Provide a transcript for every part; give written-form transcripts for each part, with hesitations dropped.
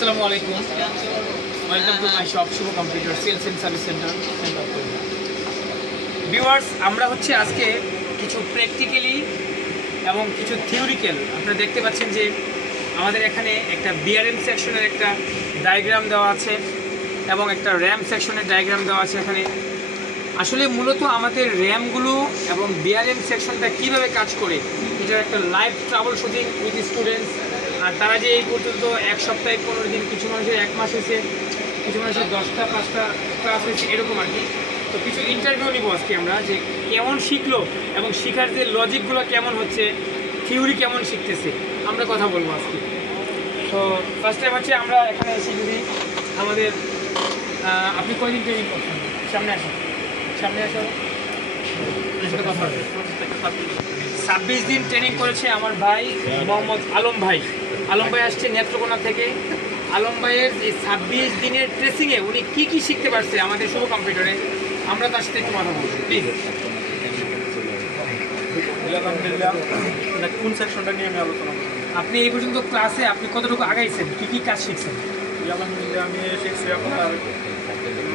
আসসালামু আলাইকুম, welcome to my shop Shubho computer sales and service centre. Viewers, আমরা হচ্ছে আজকে কিছু প্র্যাকটিক্যালি এবং কিছু থিওরিক্যাল, আপনারা দেখতে পাচ্ছেন যে আমাদের এখানে একটা বিআরএম সেকশনের একটা ডায়াগ্রাম দেওয়া আছে এবং একটা র্যাম সেকশনের ডায়াগ্রাম দেওয়া আছে। এখানে আসলে মূলত আমাদের র্যামগুলো এবং বিআরএম সেকশনটা কীভাবে কাজ করে এটার একটা live troubleshooting with students. আর তারা যে এই পর্যন্ত এক সপ্তাহে 15 দিন, কিছু মানুষের 1 মাস হয়েছে, কিছু মানুষের 10টা 5টা ক্লাস হয়েছে, এরকম আর কি। তো কিছু ইন্টারভিউ নিব আজকে আমরা, যে কেমন শিখলো এবং শেখার যে লজিকগুলো কেমন হচ্ছে, থিওরি কেমন শিখতেছে, আমরা কথা বলবো আজকে। তো ফার্স্ট টাইম হচ্ছে আমরা এখানে এসে যদি আমাদের আপনি কয়দিন ট্রেনিং করছেন? সামনে আসুন, সামনে আসুন, কথা হবে। 26 দিন ট্রেনিং করেছে আমার ভাই মোহাম্মদ আলম ভাই। আলম ভাই আসছে নেত্রকোনা থেকে। আলম ভাইয়ের এই 26 দিনের ট্রেসিংয়ে উনি কী কী শিখতে পারছে আমাদের শুভ কম্পিউটারে, আমরা তার সাথে একটু কথা বলছি প্লিজ। কোন সেকশনটা নিয়ে আমি আলোচনা করব? আপনি এই পর্যন্ত ক্লাসে আপনি কতটুকু আগাইছেন, কী কী কাজ শিখছেন? আলহামদুলিল্লাহ আমি শিখছি আপনার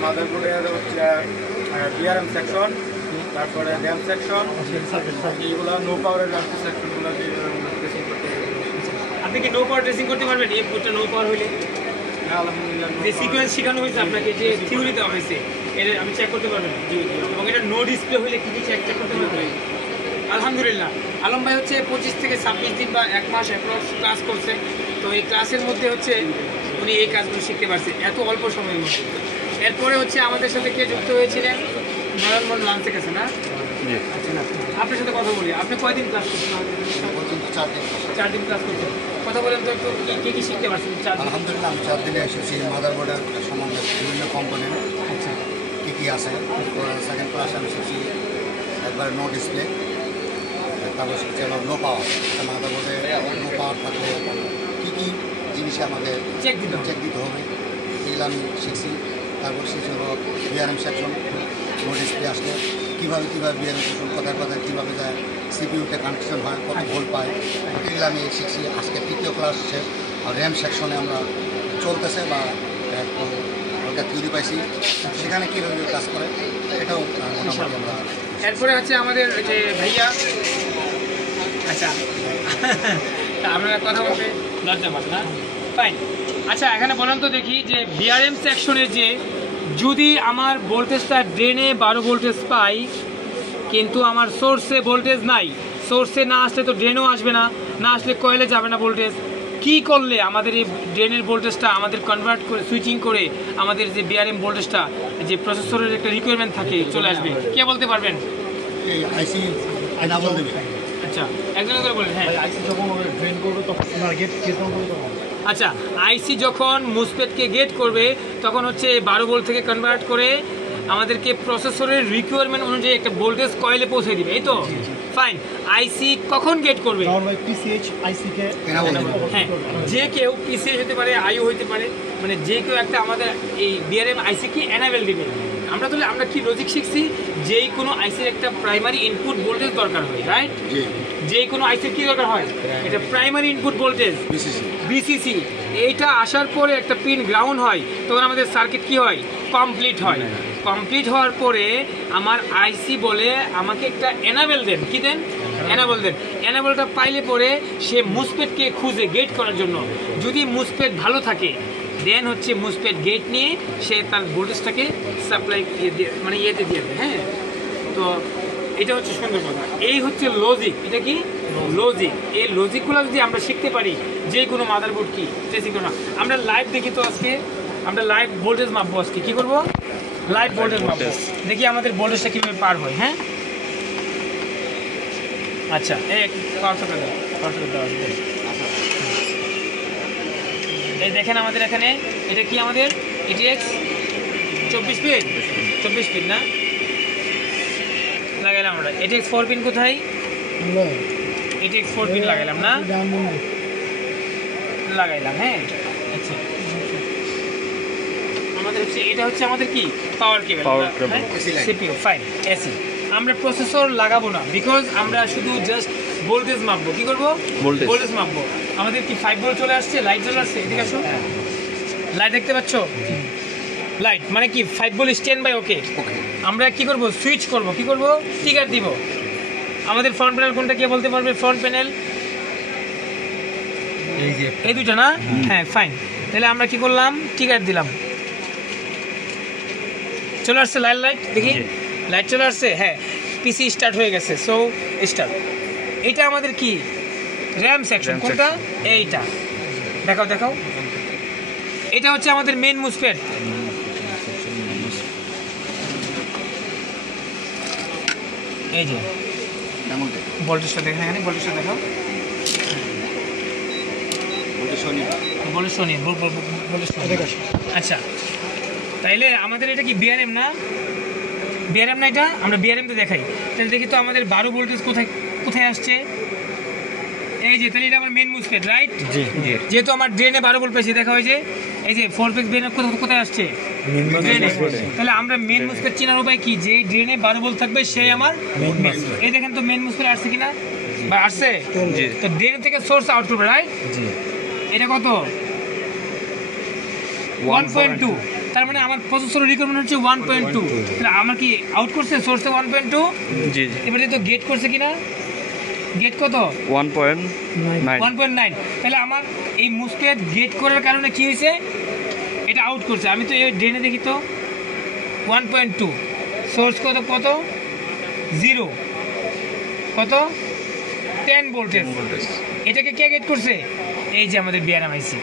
মাদারবোর্ডের হচ্ছে বিআরএম সেকশন, তারপরে র্যাম সেকশন, এইগুলো নো পাওয়ারের র্যাম সেকশনগুলো ড্রেসিং করতে। আপনি কি নো পাওয়ার ড্রেসিং করতে পারবেন? এই পুরোটা নো পাওয়ার হইলে আলহামদুলিল্লাহ যে সিকোয়েন্স শেখানো হয়েছে আপনাকে, যে থিওরি দেওয়া হয়েছে, এটা আমি চেক করতে পারবেন? এবং এটা নো ডিসপ্লে হলে কী কী চেক করতে পারবেন? আলহামদুলিল্লাহ। আলম ভাই হচ্ছে 25 থেকে 26 দিন বা 1 মাস অ্যাপ্রক্স ক্লাস করছে। তো এই ক্লাসের মধ্যে হচ্ছে উনি এই কাজগুলো শিখতে পারছে এত অল্প সময়ের মধ্যে। এরপরে হচ্ছে আমাদের সাথে কে যুক্ত হয়েছিলেন? নয়নমন লাঞ্চে গেছে না? আচ্ছা, না আপনার সাথে কথা বলি। আপনি কয়দিন ক্লাস করছেন? 4 দিন ক্লাস করছেন। কথা বলেন তো একটু, কী কী শিখতে পারছেন? আলহামদুলিল্লাহ আমি 4 দিনে এসেছি মাদারবোর্ডের সম্বন্ধে বিভিন্ন কম্পোনেন্ট আচ্ছা, কী কী আছে। সেকেন্ড ক্লাসে আমি শিখছি একবারে নো ডিসপ্লে, তারপর শিখছি আমার নো পাওয়ার। মাদারবোর্ডে নো পাওয়ার থাকলে কী কী জিনিসে আমাদের চেক দিতে হবে এগুলো আমি শিখছি। তারপর শিখছি হলো বিআরএম সেকশন, নো ডিসপ্লে আসলে কীভাবে বিআরএম সেকশন কথায় কীভাবে যায়, সিপিইউতে কানেকশন হয়, কত ভোল্ট পায়, এগুলো আমি শিখছি। আজকে 3য় ক্লাস শেষ। আর র্যাম সেকশনে আমরা চলতেছে বা ওটা থিওরি পাইছি, সেখানে কীভাবে কাজ করে এটাও মোটামুটি আমরা। এরপরে হচ্ছে আমাদের যে ভাইয়া, আচ্ছা আপনারা কথা বলতে লজ্জা পান না? ফাইন। আচ্ছা, এখানে বলেন তো দেখি যে বিআরএম সেকশনের যে যদি আমার ভোল্টেজটা ড্রেনে 12 ভোল্টেজ পাই, কিন্তু আমার সোর্সে ভোল্টেজ নাই, সোর্সে না আসলে তো ড্রেনও আসবে না, না আসলে কয়েলে যাবে না ভোল্টেজ, কী করলে আমাদের এই ড্রেনের ভোল্টেজটা আমাদের কনভার্ট করে সুইচিং করে আমাদের যে বিআরএম ভোল্টেজটা, যে প্রসেসরের একটা রিকোয়ারমেন্ট থাকে, চলে আসবে? কে বলতে পারবেন? এই আইসি ডাবল দেবে। আচ্ছা, একজন করে বলেন। হ্যাঁ, আইসি যখন ড্রেন করবে তখন গেট করবে তখন। আচ্ছা, আইসি যখন মুসপেটকে গেট করবে তখন হচ্ছে 12 ভোল্ট থেকে কনভার্ট করে আমাদেরকে প্রসেসরের রিকোয়ারমেন্ট অনুযায়ী একটা ভোল্টেজ কয়েলে পৌঁছে দিবে, এই তো? ফাইন। আইসি কখন গেট করবে? পিসিএইচ আইসিকে হ্যাঁ, যে কেউ পিসিএইচ হতে পারে, আইও হতে পারে, মানে যে কেউ একটা আমাদের এই বিআরএম আইসিকে এনাবেল দিবে। আমরা কি লজিক শিখছি? যেই কোনো আইসির একটা প্রাইমারি ইনপুট ভোল্টেজ দরকার হয়, রাইট? যে কোনো আইসির কি দরকার হয়? এটা প্রাইমারি ইনপুট ভোল্টেজ বিসিসি। এইটা আসার পরে একটা পিন গ্রাউন্ড হয়, তখন আমাদের সার্কিট কি হয়? কমপ্লিট হয়। কমপ্লিট হওয়ার পরে আমার আইসি বলে আমাকে একটা এনাবেল দেন। কি দেন? এনাবেল দেন। এনাবেলটা পাইলে পরে সে মুসপেটকে খুঁজে গেট করার জন্য, যদি মুসপেট ভালো থাকে দেন হচ্ছে মুসপেট গেট নিয়ে সে তার ভোল্টেজটাকে সাপ্লাই মানে ইয়েতে দিয়ে দেয়। হ্যাঁ, তো এটা হচ্ছে সুন্দর কথা। এই হচ্ছে লজিক। এটা কি লজিক? এই লজিকগুলো যদি আমরা শিখতে পারি, যে কোনো মাদারবোর্ড কি ট্রেসিং করবো না। আমরা লাইভ দেখি তো আজকে, আমরা লাইভ ভোল্টেজ মাপবো আজকে। কী করবো? লাইভ ভোল্টেজ মাপবো, দেখি আমাদের ভোল্টেজটা কীভাবে পার হয়। হ্যাঁ, আচ্ছা, এই পাওয়ার সাপ্লাই দেওয়া আছে। এই দেখেন আমাদের এখানে এটা কি আমাদের এটিএক্স 24 পিন না লাগাইলাম আমরা। এটিএক্স 4 পিন কোথায়? এটিএক্স 4 পিন লাগাইলাম না? লাগাইলাম। হ্যাঁ, আচ্ছা, আমাদের হচ্ছে এটা হচ্ছে আমাদের কি পাওয়ার কেবল, সিপিইউ। ফাইন। এসি আমরা প্রসেসর লাগাবো না, বিকজ আমরা শুধু জাস্ট ভোল্টেজ মাপবো। কি করবো? ভোল্টেজ মাপবো। আমাদের কি 5 ভোল্ট চলে আসছে, লাইট চলে আসছে? এদিকে আসো। লাইট দেখতে পাচ্ছ? লাইট মানে কি 5 ভোল্ট স্ট্যান্ড বাই। ওকে, আমরা কি করব? সুইচ করব। কি করব? ট্রিগার দিব। আমাদের ফ্রন্ট প্যানেল কোনটা কে বলতে পারবে? ফ্রন্ট প্যানেল এই দুইটা না? হ্যাঁ, ফাইন। তাহলে আমরা কি করলাম? ট্রিগার দিলাম। চলে আসছে লাইট দেখি, লাইট চলে আসছে। হ্যাঁ, পিসি স্টার্ট হয়ে গেছে। So start. এটা আমাদের কি র্যাম সেকশন। কোনটা? এইটা দেখাও দেখাও। এটা হচ্ছে আমাদের মেন মুসফেট। এই যে ভোল্টেজটা দেখেন, এখানে ভোল্টেজটা দেখাও। আচ্ছা, তাইলে আমাদের এটা কি বিআরএম না? বিআরএম না এটা? আমরা বিআরএম তো দেখাই। তাহলে দেখি তো আমাদের 12 ভোল্টেজ কোথায় কোথায় আসছে। এই যে, তাহলে এটা আমার মেন মুসফেট, রাইট? জি জি। যেহেতু আমার ড্রেনে 12 ভোল্ট পেয়েছি, দেখা হয় যে এই যে 4 পেজ ড্রেনে কোথায় আসছে? ড্রেনে। তাহলে আমরা মেন মুসফেট চেনার উপায় কি? যে ড্রেনে 12 ভোল্ট থাকবে সেই আমার মেন। এই দেখেন তো মেন মুসফেট আসছে কিনা, বা আসছে? জি। তো ড্রেন থেকে সোর্স আউট করবে, রাইট? জি। এটা কত? 1.2। তার মানে আমার প্রসেসর রিকোয়ারমেন্ট হচ্ছে 1.2। তাহলে আমার কি আউট করছে সোর্সে 1.2? জি জি। এবারে তো গেট করছে কিনা? গেট কত? 1.9। তাহলে আমার এই মুসফেট গেট করার কারণে কি হয়েছে? এটা আউট করছে। আমি তো এই ড্রেনে দেখি তো 1.2। সোর্স কত? 0। কত? 10 ভোল্টেজ। এটাকে কে গেট করছে? এই যে আমাদের বিআরএম আইসি।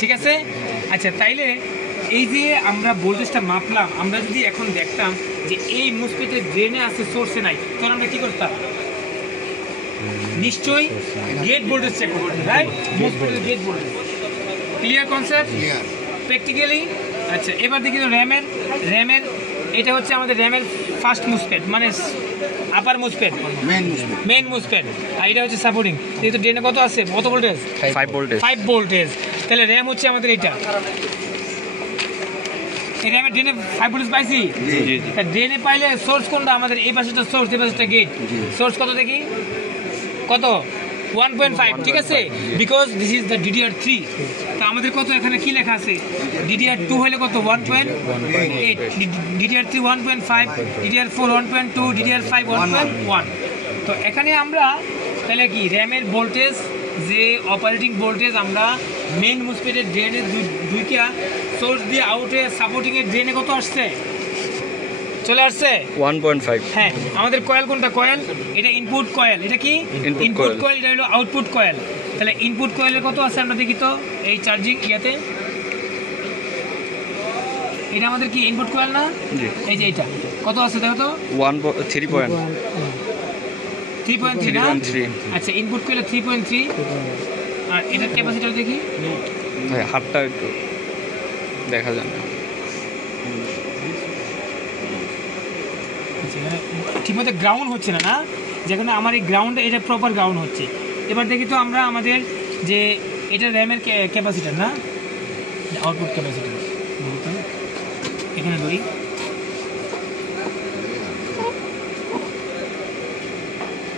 ঠিক আছে। আচ্ছা, তাইলে এই যে আমরা ভোল্টেজটা মাপলাম, আমরা যদি এখন দেখতাম যে এই মুসফেটের ড্রেনে আছে, সোর্সে নাই, তখন আমরা কি করতাম? নিশ্চয়ই গেট ভোল্টেজ চেক করতাম, রাইট? মুসফেটের gate voltage. Clear concept? Practically. আচ্ছা, এবার দেখি তো র্যামের এটা হচ্ছে আমাদের র্যামের ফার্স্ট মুসফেট, মানে আপার মুসফেট, মেইন মুসফেট। আর এটা হচ্ছে সাপোর্টিং। যেহেতু ড্রেনে কত আছে? কত ভোল্টেজ? 5 ভোল্টেজ। তাহলে র্যাম হচ্ছে আমাদের এটা। এই র্যামের ড্রেনে 5 ভোল্টেজ পাইছি। তা ড্রেনে পাইলে সোর্স কোনটা? আমাদের এই পাশেটা সোর্স, এই পাশেটা গেট। সোর্স কত দেখি? কত? 1.5। ঠিক আছে, because this is the DDR3। তা আমাদের কত এখানে কি লেখা আছে? DDR2 হলে কত? 1.8। DDR3 1.5, DDR4 1.2, DDR5 1.1। তো এখানে আমরা তাহলে কি র্যামের ভোল্টেজ, যে অপারেটিং ভোল্টেজ আমরা মেন মুসফেটের ড্রেনের দুইটা সোর্স দিয়ে আউটে সাপোর্টিংয়ের ড্রেনে কত আসছে? চলে আসছে 1.5। হ্যাঁ, আমাদের কয়েল কোনটা? কয়েল এটা ইনপুট কয়েল। এটা কি ইনপুট কয়েল? এটা হলো আউটপুট কয়েল। তাহলে ইনপুট কয়েলের কত আছে আমরা দেখি তো। এই চার্জিং ইয়াতে এটা আমাদের কি ইনপুট কয়েল না? এই যে এটা কত আছে দেখো তো। 3.3 না? আচ্ছা, ইনপুট কয়েল 3.3। আর এটার ক্যাপাসিটর দেখি ভাই, হাতটা একটু দেখা যায় না। ঠিকমতো গ্রাউন্ড হচ্ছে না, যেখানে আমার এই গ্রাউন্ড, এটা প্রপার গ্রাউন্ড হচ্ছে। এবার দেখি তো আমরা আমাদের যে এটা র্যামের ক্যাপাসিটার না, আউটপুট ক্যাপাসিটার এখানে ধরি।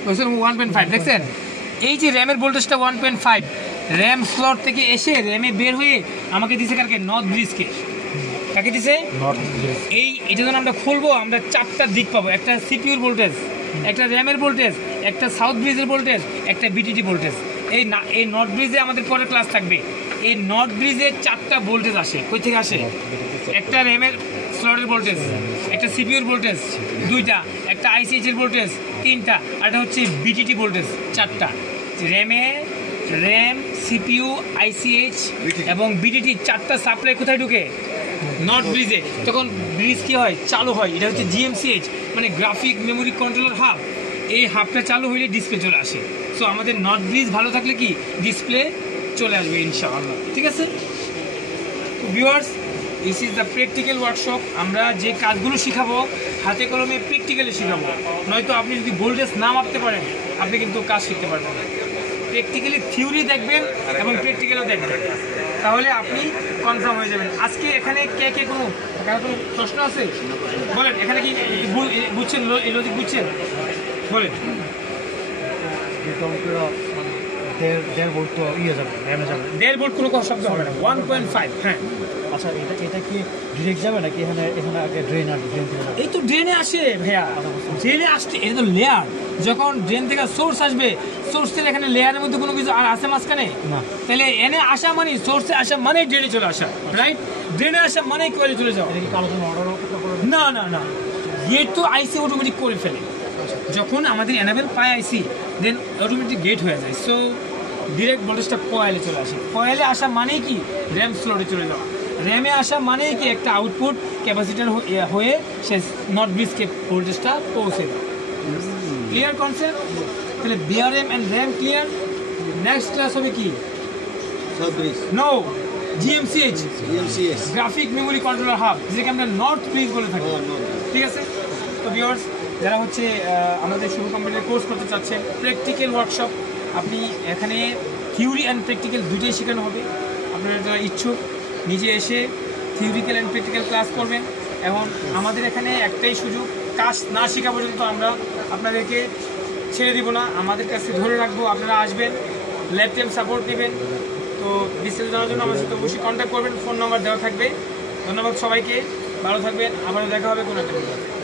বুঝছেন? 1.5 দেখছেন? এই যে র্যামের ভোল্টেজটা 1.5, র্যাম স্লট থেকে এসে র্যামে বের হয়ে আমাকে দিছে কাকে? নর্থ ব্রিজকে। কাকে দিছে? এটা যখন আমরা খুলবো, আমরা 4টা দিক পাবো। একটা সিপিইউর ভোল্টেজ, একটা র্যামের ভোল্টেজ, একটা সাউথ ব্রিজের ভোল্টেজ, একটা বিটিটি ভোল্টেজ। এই নর্থ ব্রিজে আমাদের পরে ক্লাস থাকবে। এই নর্থ ব্রিজে 4টা ভোল্টেজ আসে। কই থেকে আসে? একটা র্যামের স্লটের ভোল্টেজ, একটা সিপিইউর ভোল্টেজ 2টা, একটা আইসিএইচ এর ভোল্টেজ 3টা, আর এটা হচ্ছে বিটিটি ভোল্টেজ 4টা। র্যাম, সিপিইউ, আইসিএইচ এবং বিটিটি 4টা সাপ্লাই কোথায় ঢুকে? নর্থ ব্রিজে। তখন ব্রিজ কি হয়? চালু হয়। এটা হচ্ছে GMCH, মানে গ্রাফিক মেমোরি কন্ট্রোলার হাব। এই হাবটা চালু হইলে ডিসপ্লে চলে আসে। সো আমাদের নর্থ ব্রিজ ভালো থাকলে কি ডিসপ্লে চলে আসবে ইনশাআল্লাহ। ঠিক আছে viewers, this is the practical workshop. আমরা যে কাজগুলো শিখাবো হাতে কলমে প্র্যাকটিক্যালি শিখাবো। নয়তো আপনি যদি ভোল্টেজ না মাপতে পারেন, আপনি কিন্তু কাজ শিখতে পারবেন না। প্র্যাকটিক্যালি থিওরি দেখবেন এবং প্র্যাকটিক্যালও দেখবেন, তাহলে আপনি কনফার্ম হয়ে যাবেন। আজকে এখানে কে কোনো প্রশ্ন আছে? বলেন। এখানে কি বুঝছেন? এই লজিক বুঝছেন? বলেন। দেড় ভোল্ট তো ইয়ে যাবে, র্যামে যাবে। 1.5 ভোল্ট কোনো শব্দ হবে না, 1.5। হ্যাঁ, আচ্ছা এটা কি ডিরেক্ট যাবে নাকি এখানে আগে ড্রেন আর ড্রেন থেকে যাবে? এই তো ড্রেনে আসে ভাইয়া, ড্রেনে আসছে, এটা তো লেয়ার। যখন ড্রেন থেকে সোর্স আসবে, সোর্সের এখানে লেয়ারের মধ্যে কোনো কিছু আর আছে মাঝখানে না। তাহলে এনে আসা মানে, সোর্সে আসা মানে ড্রেনে চলে আসা, রাইট? ড্রেনে আসা মানে কোয়েলে চলে যাওয়া। এটা কি কালো জন্য অর্ডার করে? না না না, গেট তো আইসি অটোমেটিক করে ফেলে। যখন আমাদের এনাবেল পায় আইসি, দেন অটোমেটিক গেট হয়ে যায়। সো ডিরেক্ট ভোল্টেজটা কয়েলে চলে আসে। কয়েলে আসা মানেই কি র্যাম স্লটে চলে যাওয়া। র্যামে আসা মানেই কি একটা আউটপুট ক্যাপাসিটার হয়ে সে নট ব্রিজকে ভোল্টেজটা পৌঁছে দেয়। Clear concept? তাহলে BRM and RAM clear. Next class হবে কি? No, GMCH, graphic memory controller hub, যেটাকে আমরা নর্থ ব্রিজ বলে থাকি। ঠিক আছে? তো ভিউয়ার্স, যারা হচ্ছে আমাদের শুভ কম্পিউটার কোর্স করতে চাচ্ছেন, প্র্যাকটিক্যাল ওয়ার্কশপ, আপনি এখানে থিওরি অ্যান্ড প্র্যাকটিক্যাল দুটোই শেখানো হবে। আপনারা যারা ইচ্ছুক নিজে এসে থিওরিক্যাল অ্যান্ড প্র্যাকটিক্যাল ক্লাস করবেন। এবং আমাদের এখানে একটাই সুযোগ, কাজ না শেখা পর্যন্ত আমরা আপনাদেরকে ছেড়ে দিব না, আমাদের কাছে ধরে রাখবো। আপনারা আসবেন, ল্যাব টাইম সাপোর্ট নেবেন। তো বিস্তারিত জানার জন্য আমার সাথে অবশ্যই কন্ট্যাক্ট করবেন, ফোন নাম্বার দেওয়া থাকবে। ধন্যবাদ সবাইকে, ভালো থাকবেন, আবারও দেখা হবে কোনো একটা ভিডিওতে।